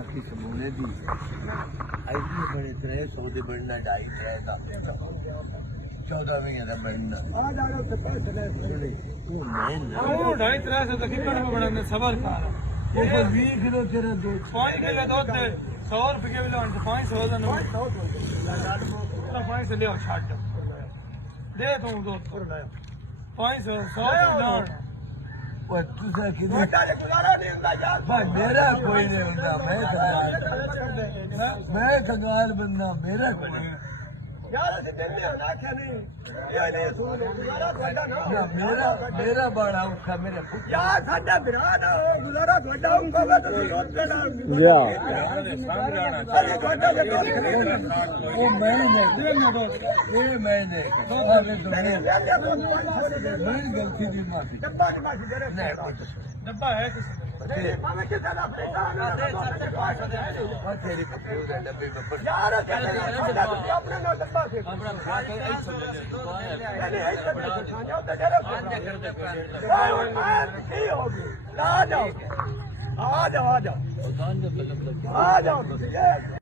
ਚੱਕੀ ਸਮੂਲੇ ਦੀ ਆਈਡੀ ਬਣੇ 300 ਦੇ ਬਣਨਾ 2.5 ਦਾ 14 ਮਹੀਨੇ ਦਾ ਬਣਨਾ ਆ ਜਾ ਉੱਤੇ ਪੈਸੇ ਲੈ ਉਹ ਮੈਂ ਨਾ ਉਹ 2.5 ਦਾ ਕਿੱਕੜ ਬਣਾਉਂਦੇ ਸਬਰ ਕਰ ਇਹ 20 ਕਿਲੋ ਤੇਰੇ ਦੋ 5 ਕਿਲੋ ਦੁੱਧ 100 ਰੁਪਏ ਵੀ ਲਾਉਣ 500 ਦਾ ਨੋਟ 500 ਲਿਓ ਛੱਡ ਦੇ ਤੂੰ ਦੁੱਧ 500 100 ਲਾਉਣ ਉਹ ਤੁਸੀਂ ਕਿਹਦੇ ਗੁਜ਼ਾਰਾ ਨਹੀਂ ਹੁੰਦਾ ਯਾਰ ਭਾਈ ਮੇਰਾ ਕੋਈ ਨਹੀਂ ਹੁੰਦਾ ਮੈਂ ਕੰਗਾਲ ਬੰਦਾ ਮੇਰਾ ਕੋਈ ਯਾਰ ਅਸੀਂ ਦਿੰਦੇ ਹਾਂ ਨਾ ਕਿ ਨਹੀਂ ਇਹ ਨਹੀਂ ਸੁਣ ਲੋ ਗੁਜ਼ਾਰਾ ਤੁਹਾਡਾ ਨਾ ਮੇਰਾ ਬੜਾ ਔਖਾ ਮੇਰੇ ਯਾਰ ਸਾਡਾ ਭਰਾ ਨਾ ਗੁਜ਼ਾਰਾ ਤੁਹਾਡਾ ਔਖਾ ਵਾ ਤੁਸੀਂ ਰੋਜ਼ ਦੇਣਾ ਉਹ ਮੈਂ ਨਹੀਂ ਇਹ ਮੈਂ ਨਹੀਂ ਮੇਰੀ ਗਲਤੀ ਦੀ ਮਾਫੀ ਡੱਬਾ ਹੈ ਕਿਸੇ ਯਾਰ ਆਪਣੇ ਨਾਲ ਡੱਬਾ ਸੀ ਆ ਜਾਓ ਆ ਜਾਓ ਆ ਜਾਓ